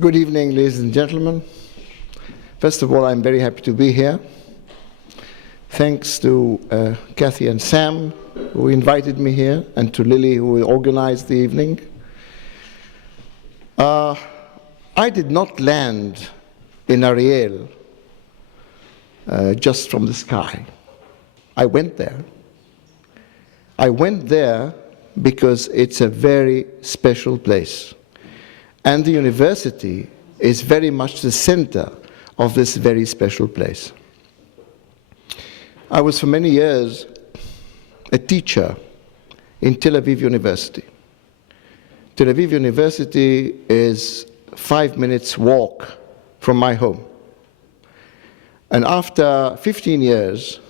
Good evening, ladies and gentlemen. First of all, I'm very happy to be here. Thanks to Kathy and Sam, who invited me here, and to Lily, who organized the evening. I did not land in Ariel just from the sky. I went there. I went there because it's a very special place. And the university is very much the center of this very special place. I was for many years a teacher in Tel Aviv University. Tel Aviv University is 5 minutes walk from my home. And after 15 years,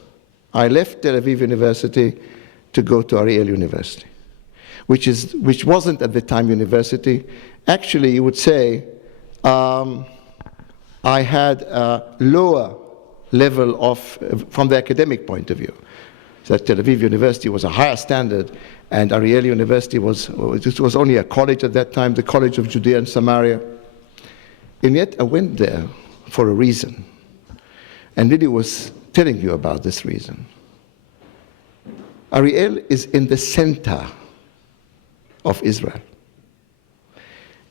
I left Tel Aviv University to go to Ariel University, which wasn't at the time university. Actually, you would say I had a lower level of, from the academic point of view. So Tel Aviv University was a higher standard, and Ariel University was only a college at that time, the College of Judea and Samaria. And yet I went there for a reason. And Lily was telling you about this reason. Ariel is in the center of Israel.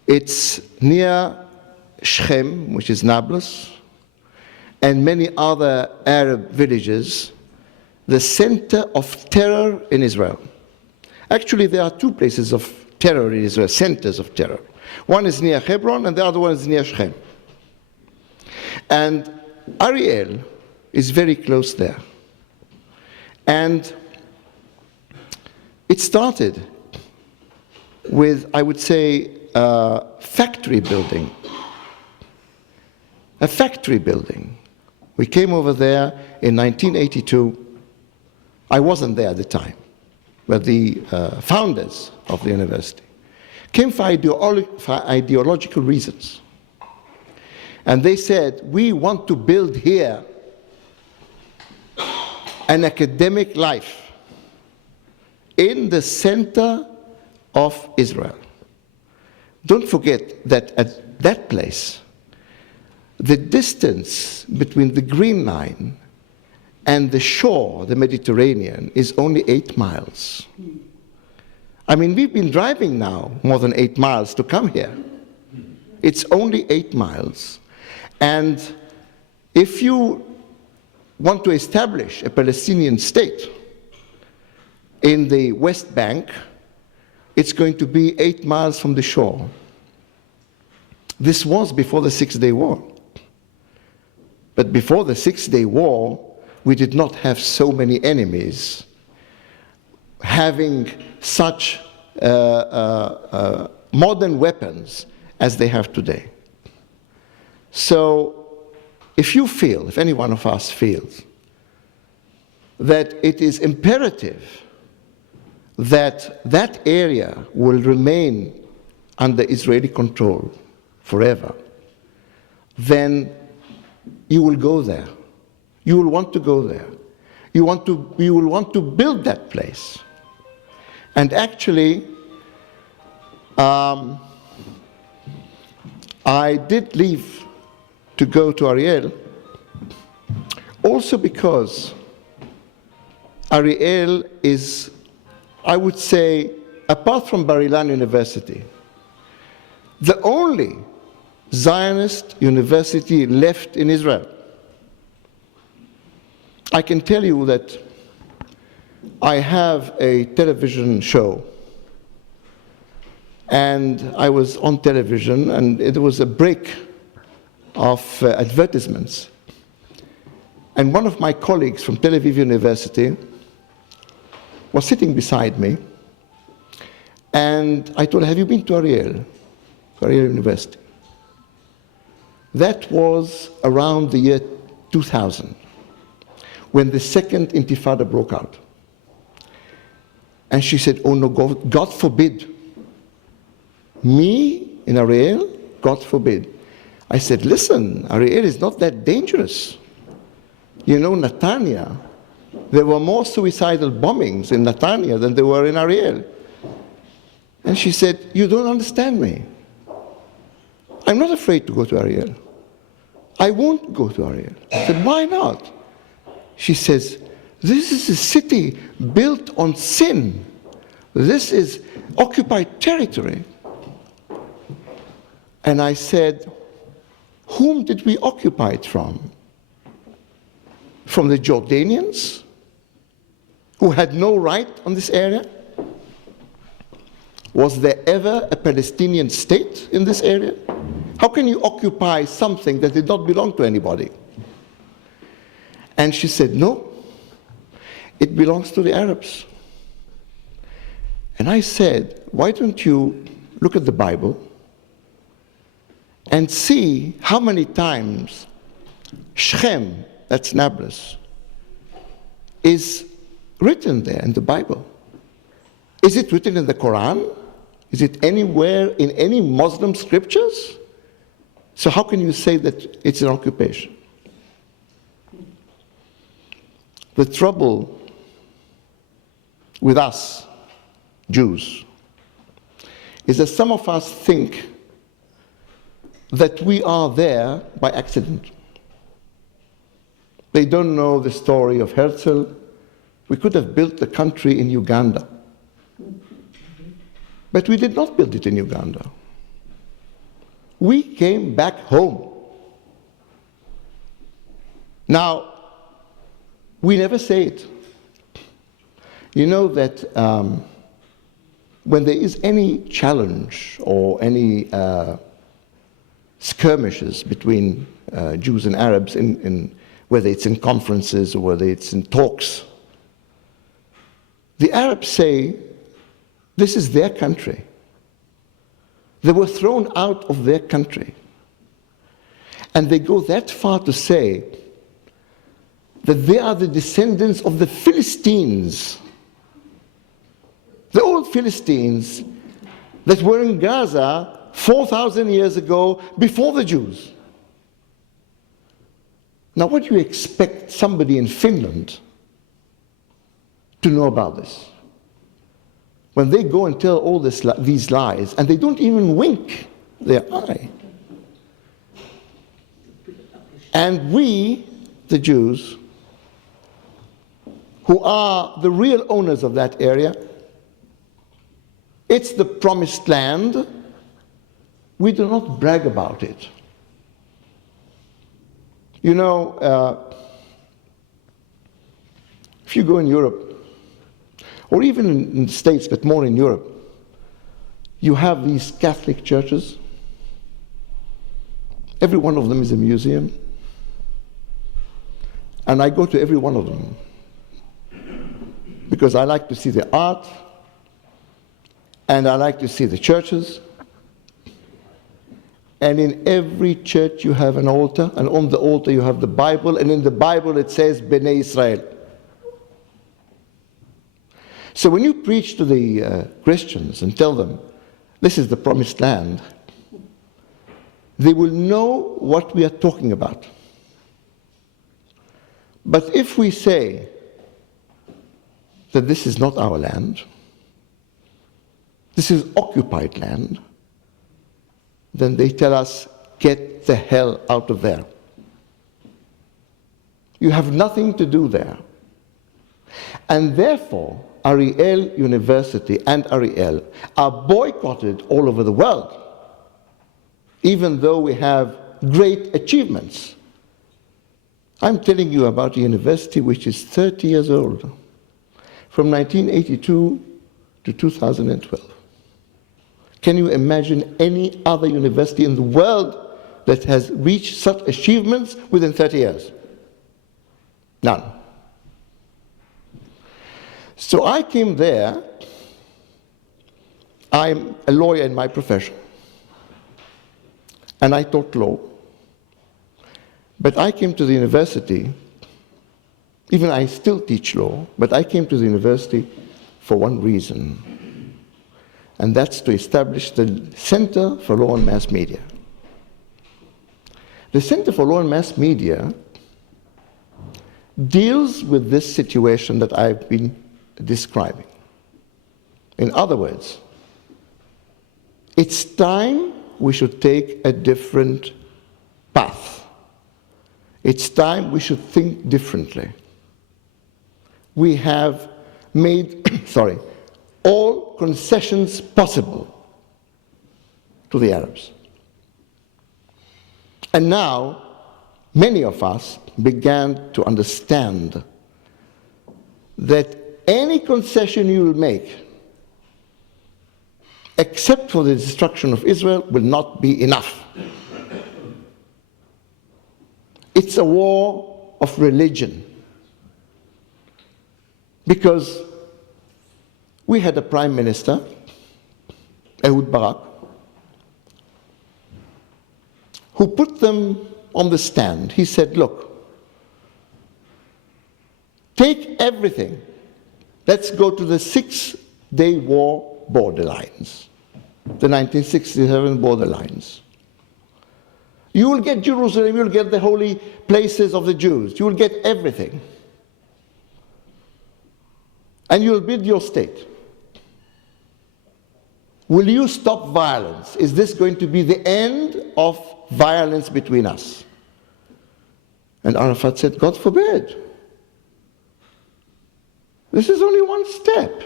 It's near Shechem, which is Nablus, and many other Arab villages, the center of terror in Israel. Actually, there are two places of terror in Israel, centers of terror. One is near Hebron, and the other one is near Shechem. And Ariel is very close there. And it started with, I would say, factory building. A factory building. We came over there in 1982. I wasn't there at the time, but the founders of the university came for ideological reasons. And they said, we want to build here an academic life in the center of Israel. Don't forget that at that place, the distance between the Green Line and the shore, the Mediterranean, is only 8 miles. I mean, we've been driving now more than 8 miles to come here. It's only 8 miles. And if you want to establish a Palestinian state in the West Bank, it's going to be 8 miles from the shore. This was before the 6-Day War. But before the 6-Day War, we did not have so many enemies having such modern weapons as they have today. So if you feel, if any one of us feels, that it is imperative that that area will remain under Israeli control forever, then you will go there. You will want to go there. You will want to build that place. And actually, I did leave to go to Ariel also because Ariel is, I would say, apart from Bar Ilan University, the only Zionist university left in Israel. I can tell you that I have a television show, and I was on television, and it was a break of advertisements. And one of my colleagues from Tel Aviv University was sitting beside me, and I told her, have you been to Ariel University? That was around the year 2000, when the second Intifada broke out. And she said, oh no, God forbid. Me in Ariel? God forbid. I said, listen, Ariel is not that dangerous. You know, Netanya, there were more suicidal bombings in Netanya than there were in Ariel. And she said, you don't understand me. I'm not afraid to go to Ariel. I won't go to Ariel. I said, why not? She says, this is a city built on sin. This is occupied territory. And I said, whom did we occupy it from? From the Jordanians, who had no right on this area? Was there ever a Palestinian state in this area? How can you occupy something that did not belong to anybody? And she said, no, it belongs to the Arabs. And I said, why don't you look at the Bible and see how many times Shechem, that's Nablus, is written there in the Bible. Is it written in the Quran? Is it anywhere in any Muslim scriptures? So how can you say that it's an occupation? The trouble with us, Jews, is that some of us think that we are there by accident. They don't know the story of Herzl. We could have built the country in Uganda. But we did not build it in Uganda. We came back home. Now, we never say it. You know that when there is any challenge or any skirmishes between Jews and Arabs, whether it's in conferences or whether it's in talks, the Arabs say, this is their country. They were thrown out of their country. And they go that far to say that they are the descendants of the Philistines, the old Philistines that were in Gaza 4,000 years ago before the Jews. Now, what do you expect somebody in Finland to know about this? When they go and tell all these lies, and they don't even wink their eye. And we, the Jews, who are the real owners of that area, it's the promised land, we do not brag about it. You know, if you go in Europe, or even in the States, but more in Europe, you have these Catholic churches. Every one of them is a museum. And I go to every one of them because I like to see the art, and I like to see the churches. And in every church you have an altar, and on the altar you have the Bible, and in the Bible it says Bnei Israel. So when you preach to the Christians and tell them, this is the promised land, they will know what we are talking about. But if we say that this is not our land, this is occupied land, then they tell us, get the hell out of there. You have nothing to do there. And therefore, Ariel University and Ariel are boycotted all over the world, even though we have great achievements. I'm telling you about a university which is 30 years old, from 1982 to 2012. Can you imagine any other university in the world that has reached such achievements within 30 years? None. So I came there. I'm a lawyer in my profession, and I taught law. But I came to the university, even I still teach law, but I came to the university for one reason, and that's to establish the Center for Law and Mass Media. The Center for Law and Mass Media deals with this situation that I've been describing. In other words, it's time we should take a different path. It's time we should think differently. We have made, all concessions possible to the Arabs. And now, many of us began to understand that any concession you will make, except for the destruction of Israel, will not be enough. It's a war of religion. Because we had a prime minister, Ehud Barak, who put them on the stand. He said, look, take everything. Let's go to the Six-Day War borderlines, the 1967 borderlines. You will get Jerusalem, you will get the holy places of the Jews, you will get everything. And you will build your state. Will you stop violence? Is this going to be the end of violence between us? And Arafat said, God forbid. This is only one step.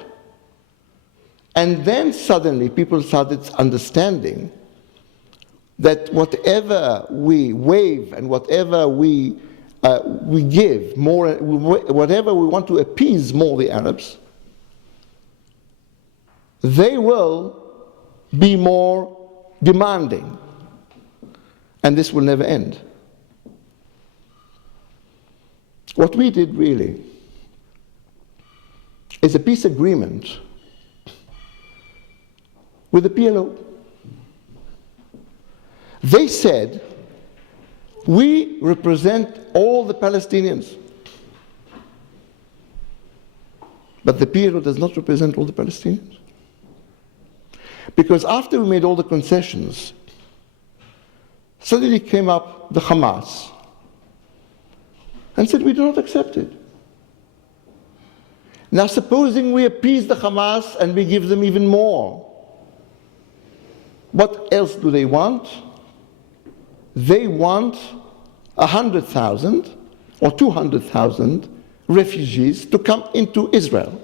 And then suddenly people started understanding that whatever we wave and whatever we give more, whatever we want to appease more the Arabs, they will be more demanding. And this will never end. What we did really is a peace agreement with the PLO. They said, we represent all the Palestinians. But the PLO does not represent all the Palestinians. Because after we made all the concessions, suddenly came up the Hamas and said, we do not accept it. Now supposing we appease the Hamas and we give them even more, what else do they want? They want 100,000 or 200,000 refugees to come into Israel.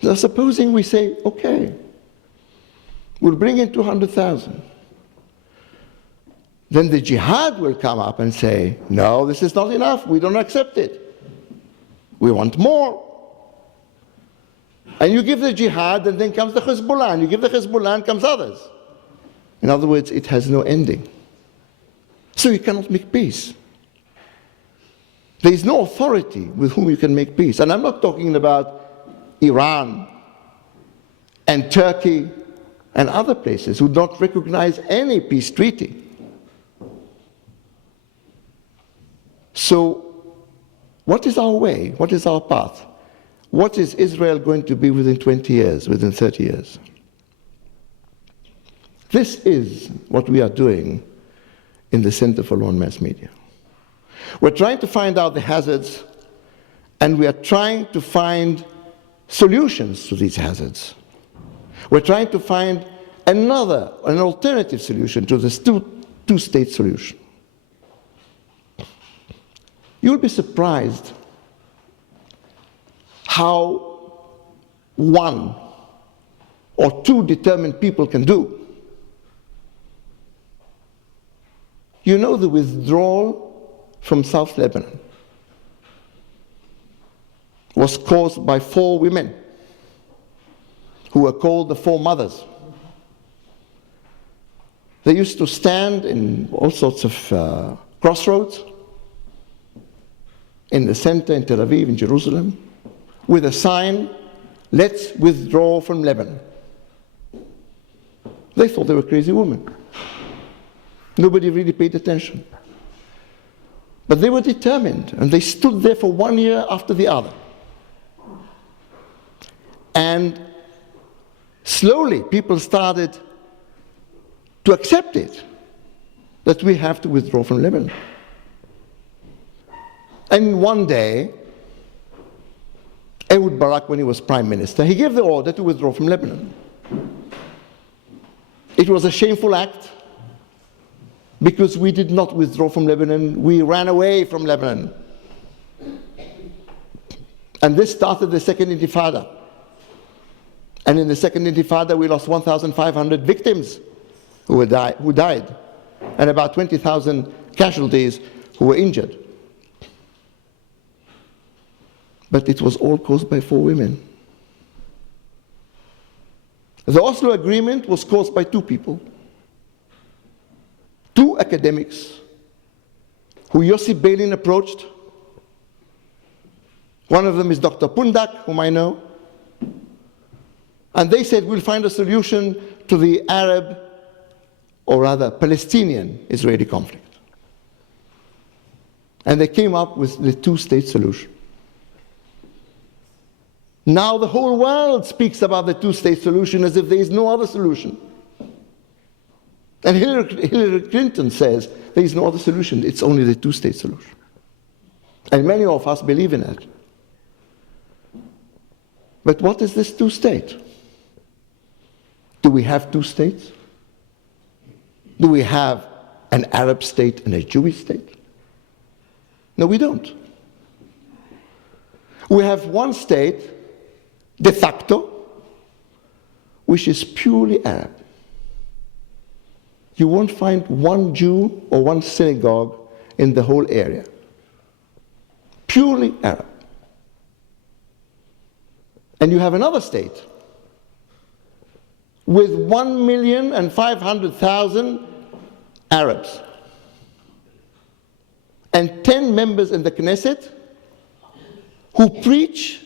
Now supposing we say, okay, we'll bring in 200,000. Then the jihad will come up and say, no, this is not enough, we don't accept it. We want more. And you give the jihad, and then comes the Hezbollah, and you give the Hezbollah, and comes others. In other words, it has no ending. So you cannot make peace. There is no authority with whom you can make peace. And I'm not talking about Iran and Turkey and other places who don't recognize any peace treaty. So what is our way? What is our path? What is Israel going to be within 20 years, within 30 years? This is what we are doing in the Center for Law and Mass Media. We're trying to find out the hazards, and we are trying to find solutions to these hazards. We're trying to find an alternative solution to this two-state solution. You'll be surprised how one or two determined people can do. You know, the withdrawal from South Lebanon was caused by 4 women who were called the 4 mothers. They used to stand in all sorts of crossroads in the center, in Tel Aviv, in Jerusalem, with a sign, let's withdraw from Lebanon. They thought they were crazy women. Nobody really paid attention. But they were determined, and they stood there for 1 year after the other. And slowly people started to accept it, that we have to withdraw from Lebanon. And one day, Ehud Barak, when he was prime minister, he gave the order to withdraw from Lebanon. It was a shameful act because we did not withdraw from Lebanon, we ran away from Lebanon. And this started the Second Intifada. And in the Second Intifada, we lost 1,500 victims who died, and about 20,000 casualties who were injured. But it was all caused by 4 women. The Oslo Agreement was caused by 2 people, 2 academics who Yossi Beilin approached. One of them is Dr. Pundak, whom I know. And they said, we'll find a solution to the Arab, or rather Palestinian-Israeli conflict. And they came up with the 2-state solution. Now the whole world speaks about the 2-state solution as if there is no other solution. And Hillary Clinton says there is no other solution, it's only the 2-state solution. And many of us believe in it. But what is this 2-state? Do we have 2 states? Do we have an Arab state and a Jewish state? No, we don't. We have one state, de facto, which is purely Arab. You won't find one Jew or one synagogue in the whole area. Purely Arab. And you have another state with 1,500,000 Arabs and 10 members in the Knesset who preach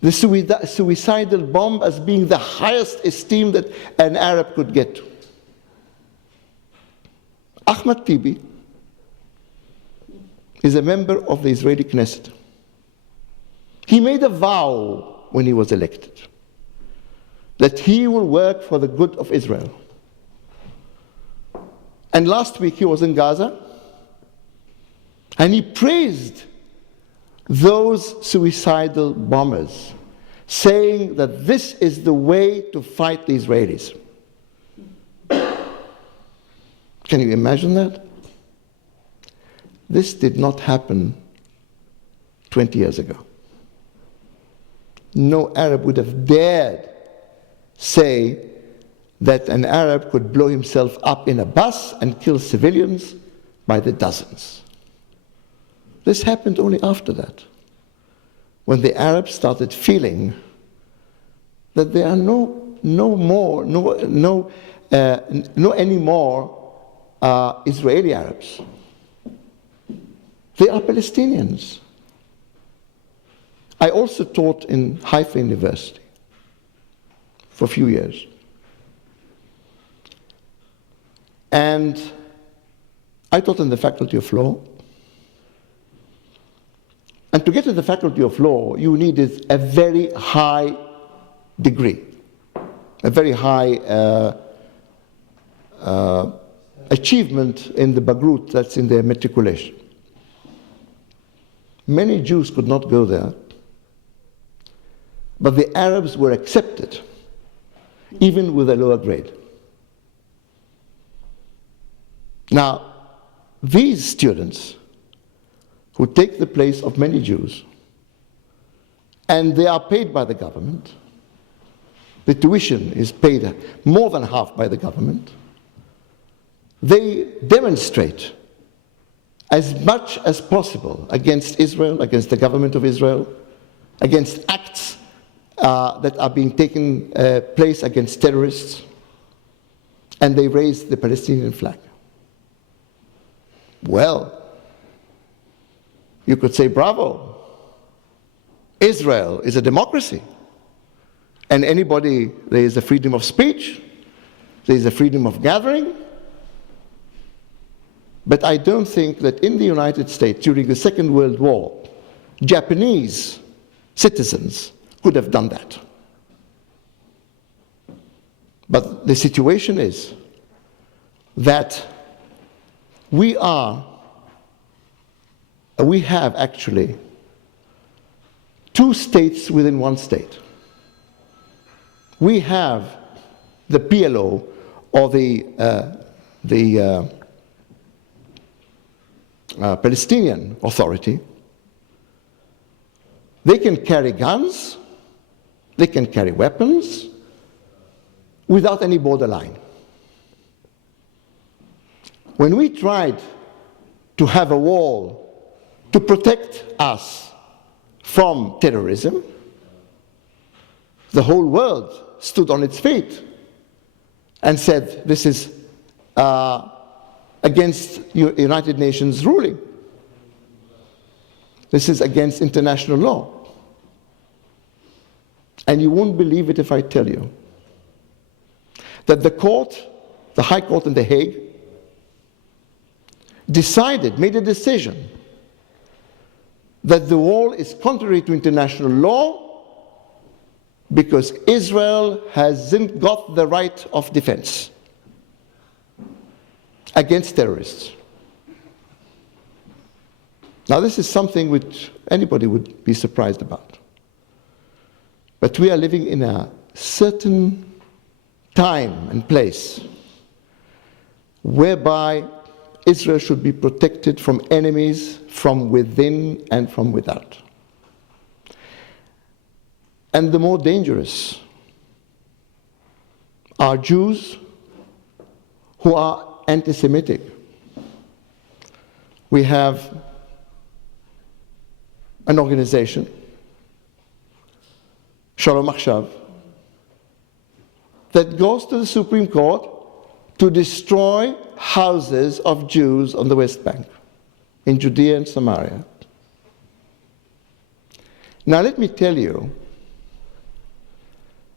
the suicidal bomb as being the highest esteem that an Arab could get to. Ahmad Tibi is a member of the Israeli Knesset. He made a vow when he was elected that he will work for the good of Israel. And last week he was in Gaza and he praised those suicidal bombers, saying that this is the way to fight the Israelis. Can you imagine that? This did not happen 20 years ago. No Arab would have dared say that an Arab could blow himself up in a bus and kill civilians by the dozens. This happened only after that, when the Arabs started feeling that there are no anymore Israeli Arabs. They are Palestinians. I also taught in Haifa University for a few years. And I taught in the Faculty of Law. And to get to the Faculty of Law, you needed a very high degree, a very high achievement in the Bagrut, that's in their matriculation. Many Jews could not go there, but the Arabs were accepted, even with a lower grade. Now, these students who take the place of many Jews, and they are paid by the government, the tuition is paid more than half by the government, they demonstrate as much as possible against Israel, against the government of Israel, against acts that are being taken place against terrorists, and they raise the Palestinian flag. Well, you could say, bravo, Israel is a democracy, and there is a freedom of speech, there is a freedom of gathering. But I don't think that in the United States during the Second World War, Japanese citizens could have done that. But the situation is that we have actually 2 states within 1 state. We have the PLO or the Palestinian Authority, they can carry guns, they can carry weapons without any borderline. When we tried to have a wall to protect us from terrorism, the whole world stood on its feet and said, this is against United Nations ruling. This is against international law. And you won't believe it if I tell you that the court, the High Court in The Hague, made a decision that the wall is contrary to international law because Israel hasn't got the right of defense against terrorists. Now, this is something which anybody would be surprised about. But we are living in a certain time and place whereby Israel should be protected from enemies from within and from without. And the more dangerous are Jews who are anti-Semitic. We have an organization, Shalom Achshav, that goes to the Supreme Court to destroy houses of Jews on the West Bank, in Judea and Samaria. Now let me tell you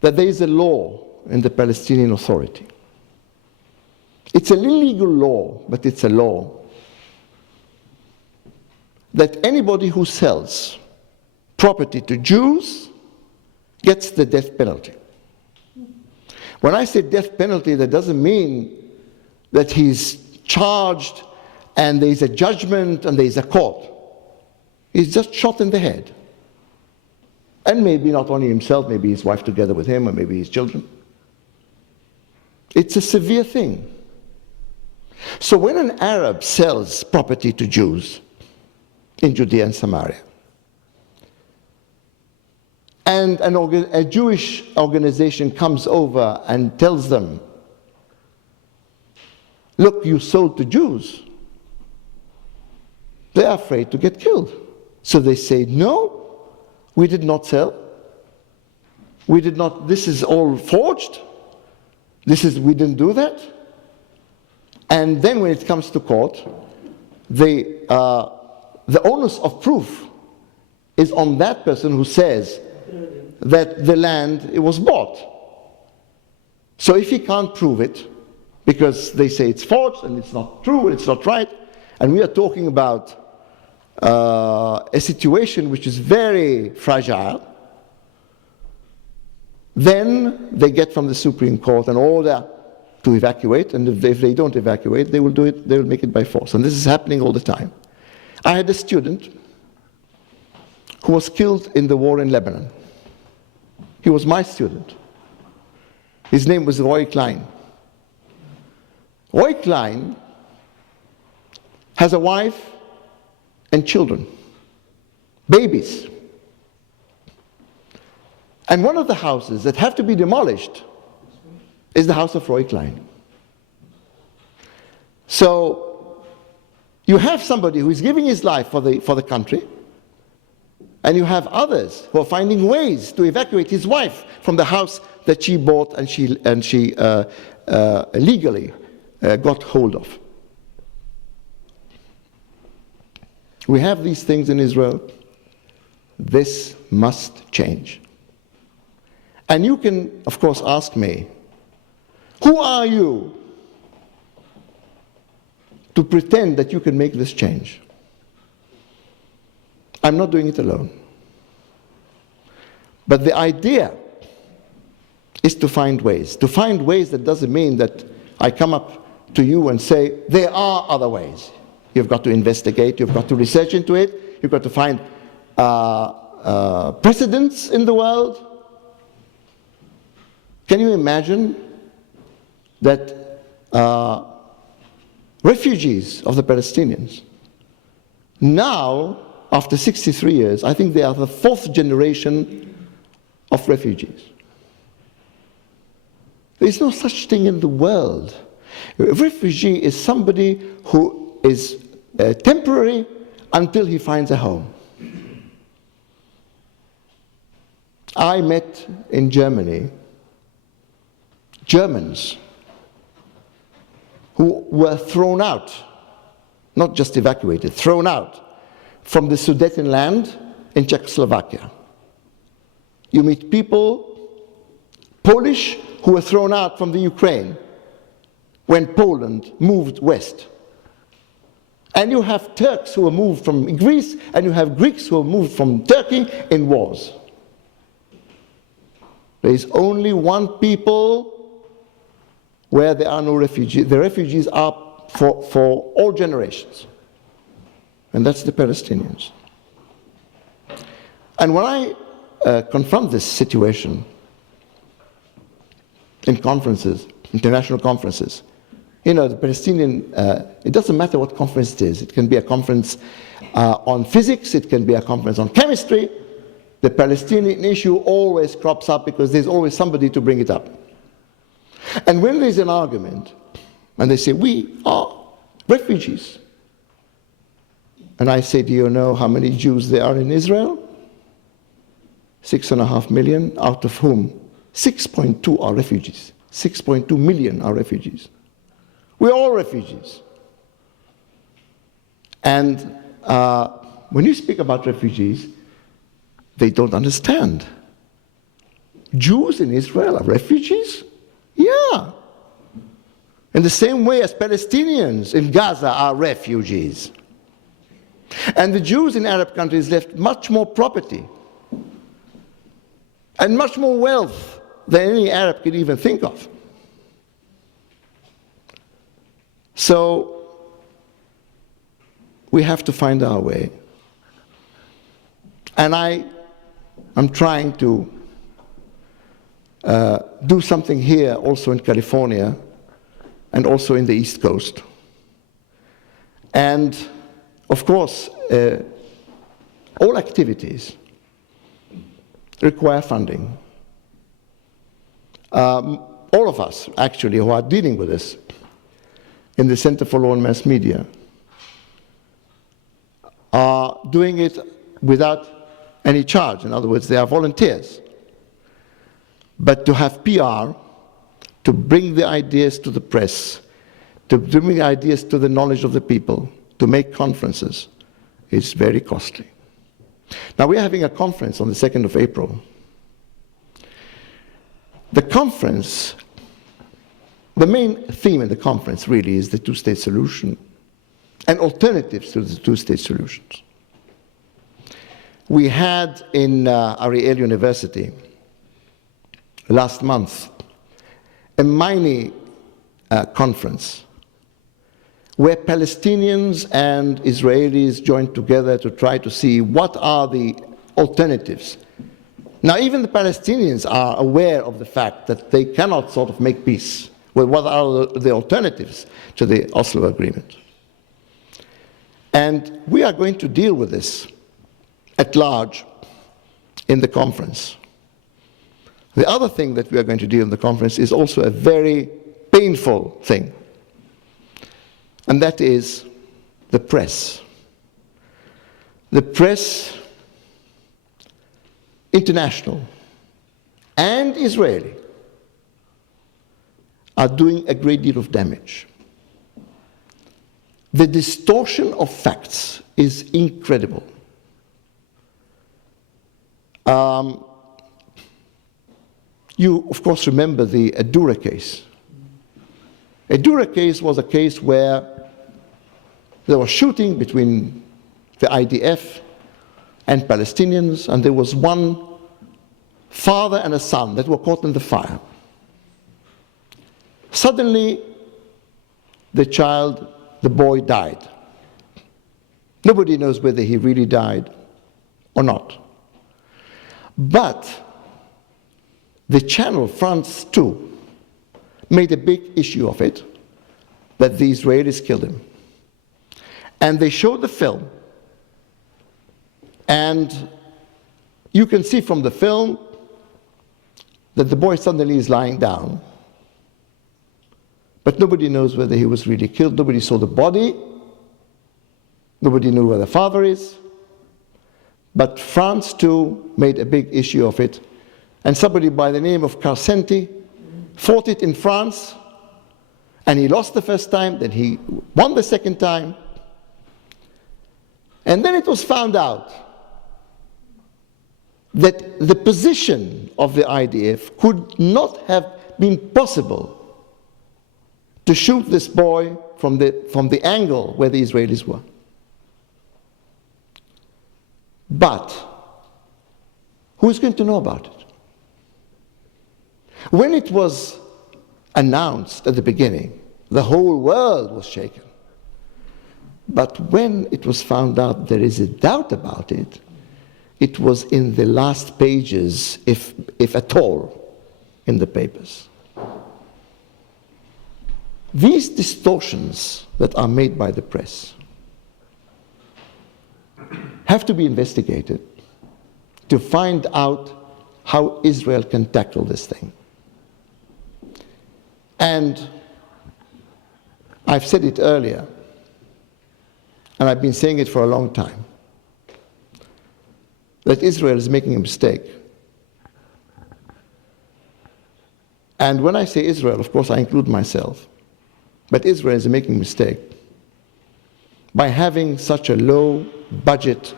that there is a law in the Palestinian Authority. It's an illegal law, but it's a law that anybody who sells property to Jews gets the death penalty. When I say death penalty, that doesn't mean that he's charged and there's a judgment and there's a court. He's just shot in the head. And maybe not only himself, maybe his wife together with him, or maybe his children. It's a severe thing. So when an Arab sells property to Jews in Judea and Samaria, and a Jewish organization comes over and tells them, look, you sold to Jews, they're afraid to get killed. So they say, no, we did not sell. We did not, this is all forged. We didn't do that. And then when it comes to court, the onus of proof is on that person who says that the land, it was bought. So if he can't prove it, because they say it's forged and it's not true and it's not right, and we are talking about a situation which is very fragile, then they get from the Supreme Court an order to evacuate, and if they don't evacuate, they will do it, they will make it by force. And this is happening all the time. I had a student who was killed in the war in Lebanon. He was my student. His name was Roy Klein. Roy Klein has a wife and children, babies. And one of the houses that have to be demolished is the house of Roy Klein. So you have somebody who is giving his life for the country, and you have others who are finding ways to evacuate his wife from the house that she bought and she legally got hold of. We have these things in Israel. This must change. And you can, of course, ask me, who are you to pretend that you can make this change? I'm not doing it alone. But the idea is to find ways. To find ways that doesn't mean that I come up to you and say, there are other ways. You've got to investigate, you've got to research into it, you've got to find precedents in the world. Can you imagine that refugees of the Palestinians. Now, after 63 years, I think they are the 4th generation of refugees. There is no such thing in the world. A refugee is somebody who is temporary until he finds a home. I met in Germany Germans who were thrown out, not just evacuated, thrown out from the Sudetenland in Czechoslovakia. You meet people, Polish, who were thrown out from the Ukraine when Poland moved west. And you have Turks who were moved from Greece, and you have Greeks who were moved from Turkey in wars. There is only one people where there are no refugees. The refugees are for all generations. And that's the Palestinians. And when I confront this situation in conferences, international conferences, you know, the Palestinian, it doesn't matter what conference it is. It can be a conference on physics, it can be a conference on chemistry. The Palestinian issue always crops up because there's always somebody to bring it up. And when there's an argument, and they say, we are refugees. And I say, do you know how many Jews there are in Israel? 6.5 million, out of whom 6.2 are refugees. 6.2 million are refugees. We're all refugees. And when you speak about refugees, they don't understand. Jews in Israel are refugees? Yeah. In the same way as Palestinians in Gaza are refugees. And the Jews in Arab countries left much more property and much more wealth than any Arab could even think of. So we have to find our way. And I'm trying to do something here also in California and also in the East Coast. And of course, all activities require funding. All of us, actually, who are dealing with this in the Center for Law and Mass Media are doing it without any charge. In other words, they are volunteers. But to have PR, to bring the ideas to the press, to bring the ideas to the knowledge of the people, to make conferences, is very costly. Now, we're having a conference on the 2nd of April. The conference, the main theme in the conference really is the two-state solution and alternatives to the two-state solutions. We had in Ariel University last month a mini conference where Palestinians and Israelis joined together to try to see what are the alternatives. Now, even the Palestinians are aware of the fact that they cannot sort of make peace. Well, what are the alternatives to the Oslo Agreement? And we are going to deal with this at large in the conference. The other thing that we are going to deal in the conference is also a very painful thing, and that is the press. The press, international and Israeli, are doing a great deal of damage. The distortion of facts is incredible. You, of course, remember the Adura case. Adura case was a case where there was shooting between the IDF and Palestinians, and there was one father and a son that were caught in the fire. Suddenly, the boy died. Nobody knows whether he really died or not. But the channel France 2 made a big issue of it that the Israelis killed him. And they showed the film. And you can see from the film that the boy suddenly is lying down. But nobody knows whether he was really killed. Nobody saw the body. Nobody knew where the father is. But France too made a big issue of it. And somebody by the name of Carcenti fought it in France. And he lost the first time, then he won the second time. And then it was found out that the position of the IDF could not have been possible to shoot this boy from the angle where the Israelis were. But who is going to know about it? When it was announced at the beginning, the whole world was shaken. But when it was found out there is a doubt about it, it was in the last pages, if at all, in the papers. These distortions that are made by the press have to be investigated to find out how Israel can tackle this thing. And I've said it earlier, and I've been saying it for a long time, that Israel is making a mistake. And when I say Israel, of course I include myself, but Israel is making a mistake by having such a low budget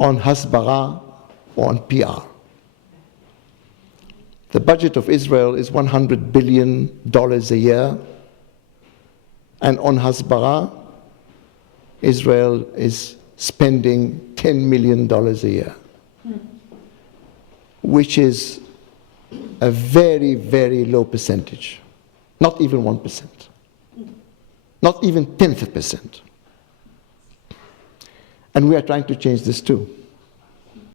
on Hasbara or on PR. The budget of Israel is $100 billion a year, and on Hasbara, Israel is spending $10 million a year, which is a very, very low percentage. Not even 1%. Not even 10th%. And we are trying to change this too.